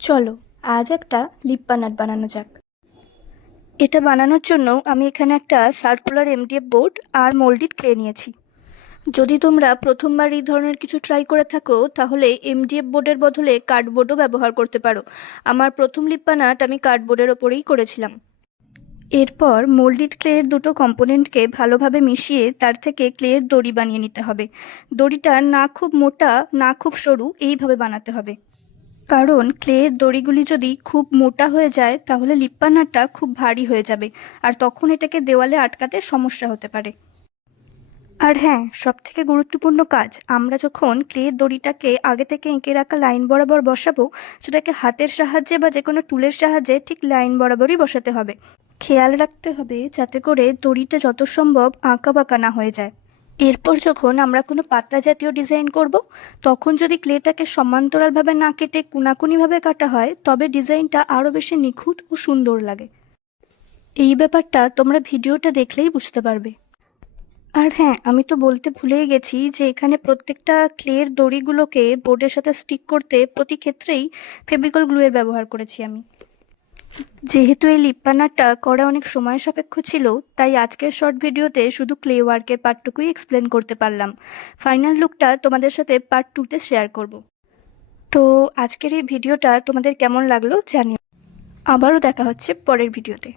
চলো আজ একটা লিপ বাম আর্ট বানানো যাক। এটা বানানোর জন্য আমি এখানে একটা সার্কুলার এমডিএফ বোর্ড আর মোল্ডেড ক্লে নিয়েছি। যদি তোমরা প্রথমবার এই ধরনের কিছু ট্রাই করে থাকো তাহলে এমডিএফ বোর্ডের বদলে কার্ডবোর্ডও ব্যবহার করতে পারো। আমার প্রথম লিপ বাম আর্ট আমি কার্ডবোর্ডের ওপরেই করেছিলাম। এরপর মোল্ডেড ক্লের দুটো কম্পোনেন্টকে ভালোভাবে মিশিয়ে তার থেকে ক্লের দড়ি বানিয়ে নিতে হবে। দড়িটা না খুব মোটা না খুব সরু, এইভাবে বানাতে হবে। কারণ ক্লের দড়িগুলি যদি খুব মোটা হয়ে যায় তাহলে লিপ বাম আর্টটা খুব ভারী হয়ে যাবে, আর তখন এটাকে দেওয়ালে আটকাতে সমস্যা হতে পারে। আর হ্যাঁ, সবথেকে গুরুত্বপূর্ণ কাজ, আমরা যখন ক্লের দড়িটাকে আগে থেকে এঁকে রাখা লাইন বরাবর বসাবো, সেটাকে হাতের সাহায্যে বা যে কোনো টুলের সাহায্যে ঠিক লাইন বরাবরই বসাতে হবে। খেয়াল রাখতে হবে যাতে করে দড়িটা যত সম্ভব আঁকা বাঁকা না হয়ে যায়। এরপর যখন আমরা কোনো পাতা জাতীয় ডিজাইন করব, তখন যদি ক্লেটাকে সমান্তরালভাবে না কেটে কোনাকুনিভাবে কাটা হয় তবে ডিজাইনটা আরও বেশি নিখুঁত ও সুন্দর লাগে। এই ব্যাপারটা তোমরা ভিডিওটা দেখলেই বুঝতে পারবে। আর হ্যাঁ, আমি তো বলতে ভুলেই গেছি যে এখানে প্রত্যেকটা ক্লের দড়িগুলোকে বোর্ডের সাথে স্টিক করতে প্রতি ক্ষেত্রেই ফেভিকল গ্লুয়ের ব্যবহার করেছি আমি। যেহেতু এই লিপ বাম আর্টটা করা অনেক সময় সাপেক্ষ ছিল, তাই আজকের শর্ট ভিডিওতে শুধু ক্লে ওয়ার্কের পার্টটুকুই এক্সপ্লেন করতে পারলাম। ফাইনাল লুকটা তোমাদের সাথে পার্ট 2তে শেয়ার করব। তো আজকের এই ভিডিওটা তোমাদের কেমন লাগলো জানিও। আবারও দেখা হচ্ছে পরের ভিডিওতে।